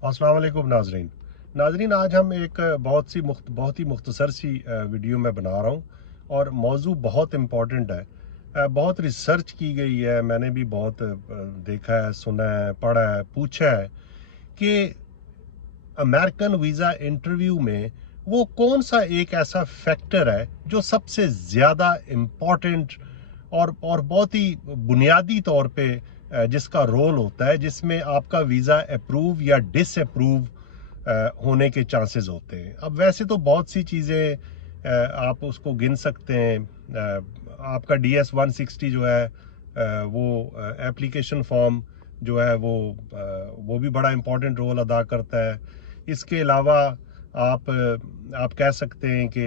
अस्सलाम वालेकुम नाजरीन, आज हम एक बहुत ही मुख्तसर सी वीडियो में बना रहा हूँ और मौजू बहुत इम्पॉर्टेंट है। बहुत रिसर्च की गई है, मैंने भी बहुत देखा है, सुना है, पढ़ा है, पूछा है कि अमेरिकन वीज़ा इंटरव्यू में वो कौन सा एक ऐसा फैक्टर है जो सबसे ज़्यादा इम्पॉर्टेंट और बहुत ही बुनियादी तौर पे जिसका रोल होता है, जिसमें आपका वीज़ा अप्रूव या डिसअप्रूव होने के चांसेस होते हैं। अब वैसे तो बहुत सी चीज़ें आप उसको गिन सकते हैं। आपका DS 160 जो है, वो एप्लीकेशन फॉर्म जो है वो भी बड़ा इम्पोर्टेंट रोल अदा करता है। इसके अलावा आप कह सकते हैं कि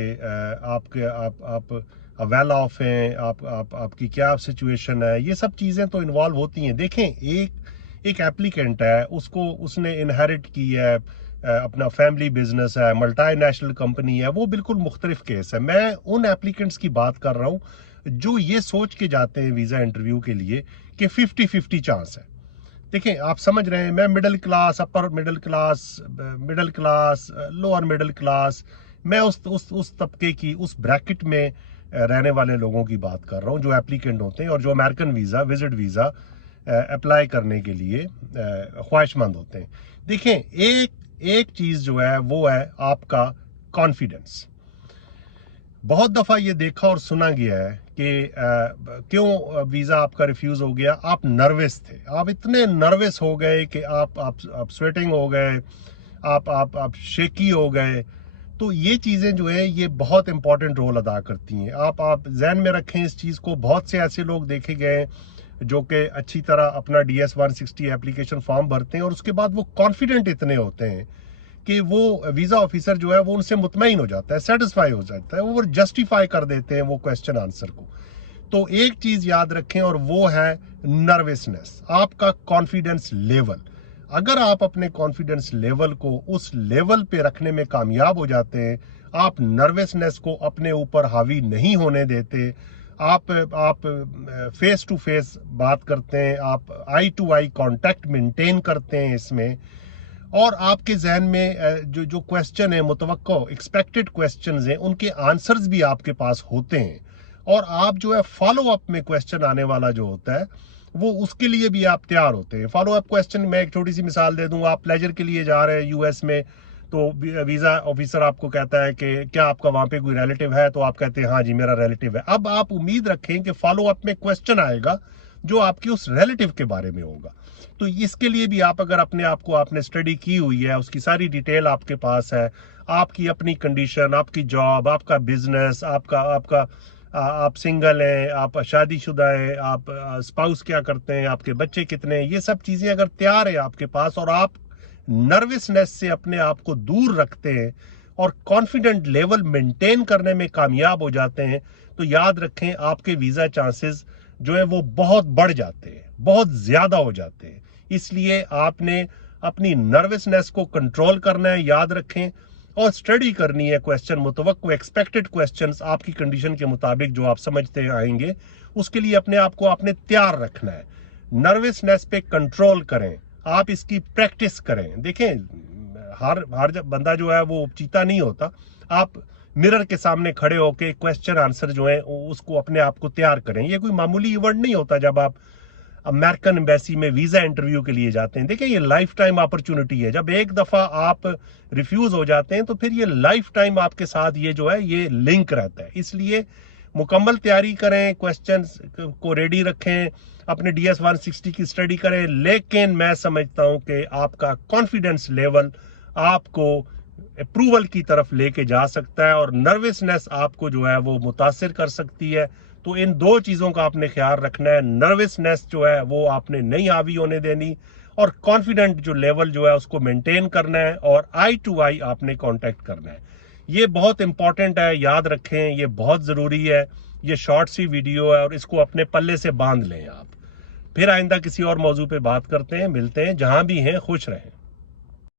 आप वेल ऑफ हैं, आपकी क्या सिचुएशन है, ये सब चीज़ें तो इन्वॉल्व होती हैं। देखें, एक एप्लीकेंट है, उसने इनहेरिट की है, अपना फैमिली बिजनेस है, मल्टी नेशनल कंपनी है, वो बिल्कुल मुख्तलिफ केस है। मैं उन एप्लीकेंट्स की बात कर रहा हूँ जो ये सोच के जाते हैं वीज़ा इंटरव्यू के लिए कि 50-50 चांस है। देखें, आप समझ रहे हैं, मैं middle class, upper middle class, lower middle class, मैं उस तबके की, उस ब्रैकेट में रहने वाले लोगों की बात कर रहा हूँ जो एप्लीकेंट होते हैं और जो American visa, visit visa apply करने के लिए ख्वाहिशमंद होते हैं। देखें, एक चीज़ जो है वो है आपका कॉन्फिडेंस। बहुत दफ़ा ये देखा और सुना गया है कि क्यों वीज़ा आपका रिफ्यूज़ हो गया। आप नर्वस थे, आप इतने नर्वस हो गए कि आप स्वेटिंग हो गए, आप शेकी हो गए। तो ये चीज़ें जो है ये बहुत इंपॉर्टेंट रोल अदा करती हैं। आप जहन में रखें इस चीज़ को। बहुत से ऐसे लोग देखे गए जो कि अच्छी तरह अपना DS 160 एप्लीकेशन फॉर्म भरते हैं और उसके बाद वो कॉन्फिडेंट इतने होते हैं कि वो वीज़ा ऑफिसर जो है वो उनसे मुतमईन हो जाता है, सेटिस्फाई हो जाता है, वो जस्टिफाई कर देते हैं वो क्वेश्चन आंसर को। तो एक चीज़ याद रखें और वो है नर्वसनेस, आपका कॉन्फिडेंस लेवल। अगर आप अपने कॉन्फिडेंस लेवल को उस लेवल पे रखने में कामयाब हो जाते हैं, आप नर्वसनेस को अपने ऊपर हावी नहीं होने देते, आप फेस टू फेस बात करते हैं, आप आई टू आई कांटेक्ट मेंटेन करते हैं इसमें, और आपके जहन में जो क्वेश्चन है, मुतवक्को एक्सपेक्टेड क्वेश्चंस हैं, उनके आंसर्स भी आपके पास होते हैं। और आप जो है फॉलो अप में क्वेश्चन आने वाला जो होता है वो उसके लिए भी आप तैयार होते हैं। फॉलो अप क्वेश्चन, मैं एक छोटी सी मिसाल दे दूं। आप प्लेजर के लिए जा रहे हैं US में, तो वीज़ा ऑफिसर आपको कहता है कि क्या आपका वहां पे कोई रिलेटिव है, तो आप कहते हैं हाँ जी मेरा रिलेटिव है। अब आप उम्मीद रखें कि फॉलो अप में क्वेश्चन आएगा जो आपकी उस रिलेटिव के बारे में होगा। तो इसके लिए भी आप अगर अपने आप को आपने स्टडी की हुई है, उसकी सारी डिटेल आपके पास है, आपकी अपनी कंडीशन, आपकी जॉब, आपका बिजनेस, आपका आपका आप सिंगल हैं, आप शादीशुदा हैं, आप स्पाउस क्या करते हैं, आपके बच्चे कितने हैं, ये सब चीज़ें अगर तैयार है आपके पास और आप नर्वसनेस से अपने आप को दूर रखते हैं और कॉन्फिडेंट लेवल मेंटेन करने में कामयाब हो जाते हैं, तो याद रखें आपके वीज़ा चांसेस जो है वो बहुत बढ़ जाते हैं, बहुत ज़्यादा हो जाते हैं। इसलिए आपने अपनी नर्वसनेस को कंट्रोल करना है, याद रखें, और स्टडी करनी है क्वेश्चन, मुतवक्को एक्सपेक्टेड क्वेश्चंस आपकी कंडीशन के मुताबिक जो आप समझते आएंगे, उसके लिए अपने आप को आपने तैयार रखना है। नर्वसनेस पे कंट्रोल करें, आप इसकी प्रैक्टिस करें। देखें, हर जब बंदा जो है वो चीता नहीं होता। आप मिरर के सामने खड़े होके क्वेश्चन आंसर जो है उसको अपने आप को तैयार करें। ये कोई मामूली इवेंट नहीं होता जब आप अमेरिकन एम्बेसी में वीजा इंटरव्यू के लिए जाते हैं। देखिए, ये लाइफ टाइम अपॉर्चुनिटी है। जब एक दफा आप रिफ्यूज हो जाते हैं तो फिर ये लाइफ टाइम आपके साथ ये जो है ये लिंक रहता है। इसलिए मुकम्मल तैयारी करें, क्वेश्चंस को रेडी रखें, अपने DS 160 की स्टडी करें। लेकिन मैं समझता हूं कि आपका कॉन्फिडेंस लेवल आपको अप्रूवल की तरफ लेके जा सकता है और नर्वसनेस आपको जो है वो मुतासिर कर सकती है। तो इन दो चीज़ों का आपने ख्याल रखना है। नर्वसनेस जो है वो आपने नहीं हावी होने देनी और कॉन्फिडेंट जो लेवल जो है उसको मेंटेन करना है और आई टू आई आपने कांटेक्ट करना है। ये बहुत इंपॉर्टेंट है, याद रखें, ये बहुत ज़रूरी है। ये शॉर्ट सी वीडियो है और इसको अपने पल्ले से बांध लें आप। फिर आइंदा किसी और मौजू पे बात करते हैं, मिलते हैं। जहां भी हैं खुश रहें।